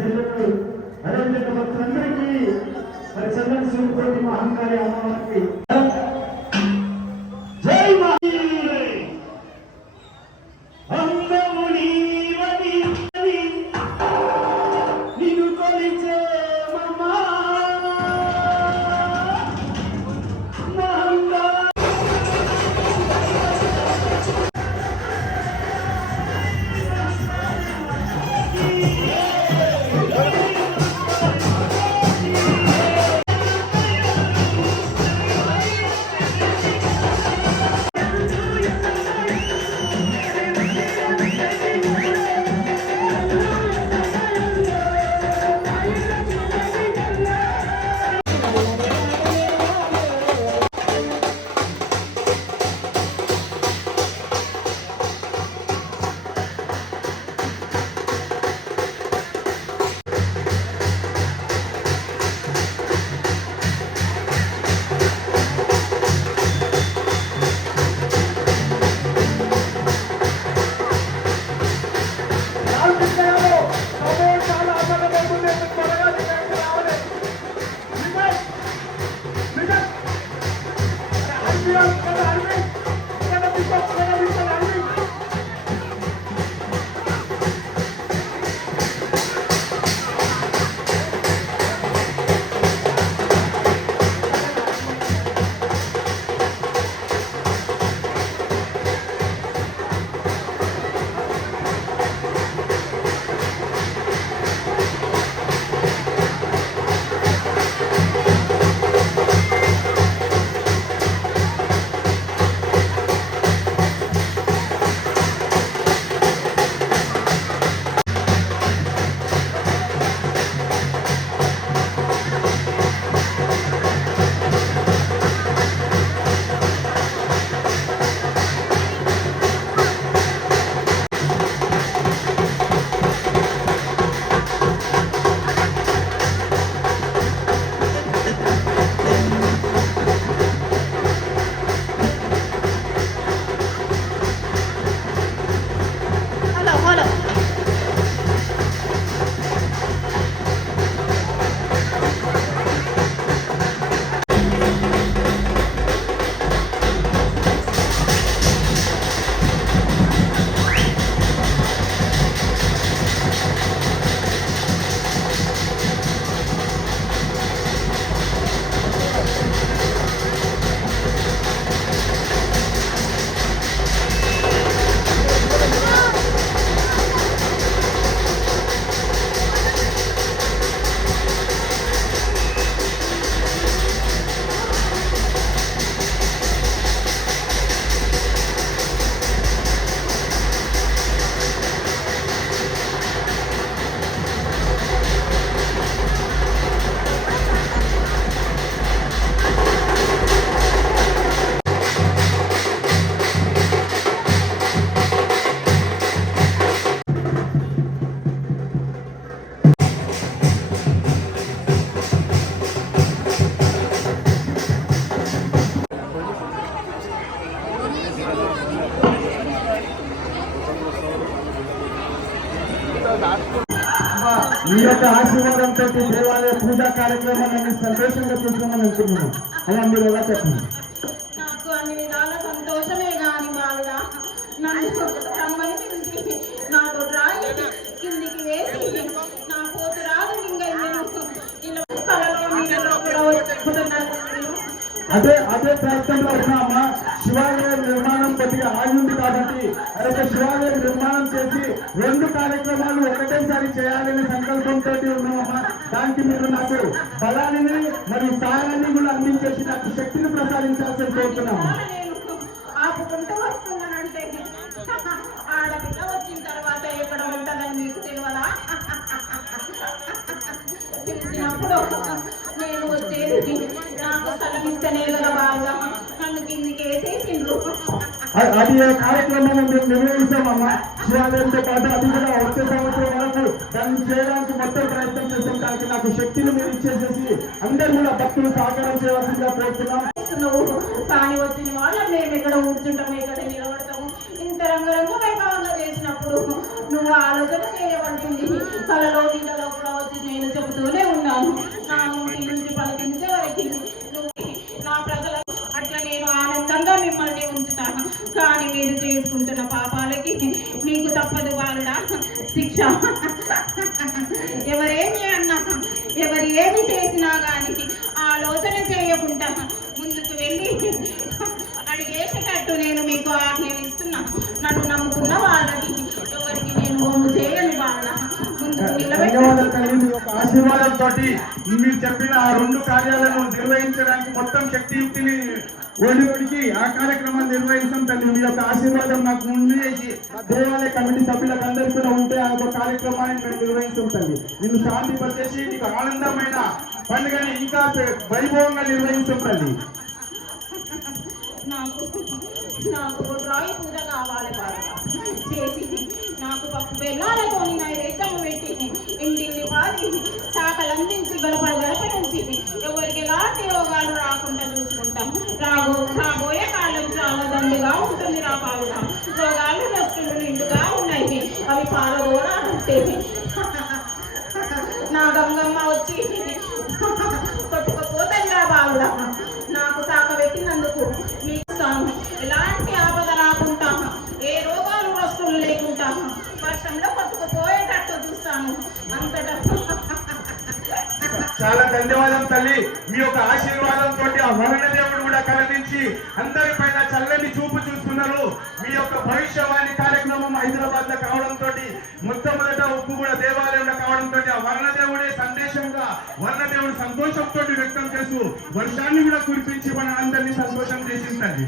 చెల్లెలు అదేవిధంగా భక్తులందరికీ మరి చంద్రన్ శివుడి మహంకాళి అమ్మవారికి జై మా మీ యొక్క ఆశీర్వాదంతో దేవాలయ పూజా కార్యక్రమాన్ని సంతోషంగా చూసుకోమని అనుకుంటున్నాం. అలా మీరు ఎలా చెప్పండి. నాకు అన్ని విధాల సంతోషమే కానీ బాగా నన్ను రమ్మని నాకు రాయి కిందికి వేసి నా పోతు రాదు ఇంకా ఇలా కళలో అదే ప్రయత్నంలో ఉన్నామా. శివాలయ నిర్మాణం కొద్దిగా ఆగింది కాబట్టి అదొక శివాలయ నిర్మాణం చేసి 2 కార్యక్రమాలు ఒకటేసారి చేయాలని సంకల్పంతో ఉన్నామమ్మా. దానికి మీరు నాకు బలాన్ని మరియు సాయాన్ని కూడా అందించేసి నాకు శక్తిని ప్రసాదించాల్సి కోరుతున్నాము. ఆపుకుంటూ వస్తున్నానంటే ఆడపిల్ల వచ్చిన తర్వాత ఎక్కడ ఉంటుందని మీకు తెలియదా? తెలిసినప్పుడు నేను వచ్చేది నాకు స్థలం ఇస్తేనే కదా బాగా నన్ను కిందికి వేసేసిండ్రు. అది కార్యక్రమం మేము నిర్వహిస్తామమ్మా. శివాలయంతో పాటు అది కూడా వచ్చే సంవత్సరం వరకు దాన్ని చేయడానికి మొత్తం ప్రయత్నం చేస్తాం. దానికి నాకు శక్తిని మీరు ఇచ్చేసేసి అందరూ కూడా భక్తులు సహకారం చేయవలసిందిగా కోరుతున్నాం. కానీ వచ్చిన వాళ్ళు మేము ఎక్కడ కూర్చుంటాము, ఎక్కడ నిలబడతాము. ఇంత రంగరంగ వైభవంగా చేసినప్పుడు నువ్వు ఆలోచన చేయబడుతుంది. కలలో నీళ్ళలో కూడా వచ్చి నేను చెబుతూనే ఉన్నాను. నా నోటి నుంచి పలికించే వరకు నువ్వు నా ప్రజల అట్లా నేను ఆనందంగా మిమ్మల్ని ఉంచుతాను. కానీ మీరు చేసుకుంటున్న పాపాలకి మీకు తప్పదు బాలుడా శిక్ష. ఎవరేమి అన్నా ఎవరు ఏమి చేసినా కానీ ఆలోచన చేయకుండా ముందుకు వెళ్ళి అడిగేసేటట్టు నేను మీకు ఆజ్ఞాపిస్తున్నా. నన్ను నమ్ముకున్న వాళ్ళకి ఎవరికి నేను ఒమ్ము చేయను బాల. ముందుకు ధన్యవాదాలు తల్లి. మీ యొక్క ఆశీర్వాదంతో మీరు చెప్పిన ఆ 2 కార్యాలను నిర్వహించడానికి మొత్తం శక్తియుక్తిని ఓడికి ఆ కార్యక్రమాన్ని నిర్వహిస్తాం తల్లి. మీ యొక్క ఆశీర్వాదం నాకు ముందు చేసి దేవాలయ కమిటీ సభ్యులకు అందరికీ కూడా ఉంటే ఆ యొక్క కార్యక్రమాన్ని మేము నిర్వహిస్తాం తల్లి. నిన్ను శాంతి పరిచేసి నీకు ఆనందమైన పండుగని ఇంకా వైభవంగా నిర్వహిస్తాం తల్లి. నాకు రాయి పూజ కావాలి బాగా చేసి నాకు పప్పు బెల్లాలతో నైవేద్యం పెట్టి ఇంటిని పాది శాఖలందించి గడప నుంచి ఎవరికి ఎలాంటి రోగాలు రాకుండా చూసుకుంటాం. రాబోయే కాలం చాలా దండిగా ఉంటుంది. బాలుగా రోగాలు నష్టులు నిండుగా ఉన్నాయి. అవి పాలగోడా అంటే నా గంగమ్మ వచ్చి కొట్టుకపోతుందా బాలుడా. నాకు శాఖ పెట్టినందుకు మీకు ఎలాంటి ఆపద రాకుండా ఏ రోగాలు వస్తువులు లేకుండా వర్షంలో కొట్టుకుపోయేటట్టు చూస్తాను. అంతటా చాలా ధన్యవాదం తల్లి. మీ యొక్క ఆశీర్వాదంతో ఆ వరుణ దేవుడు కూడా కరుణించి అందరిపైన చల్లని చూపు చూస్తున్నారు. మీ యొక్క భవిష్యవాణి కార్యక్రమం హైదరాబాద్ లో కావడంతో మొట్టమొదట ఉప్పుగూడ దేవాలయంలో కావడంతో ఆ వర్ణదేవుడే సందేశంగా వర్ణదేవుడు సంతోషంతో వ్యక్తం చేస్తూ వర్షాన్ని కూడా కురిపించి మన అందరినీ సంతోషం చేసిందండి.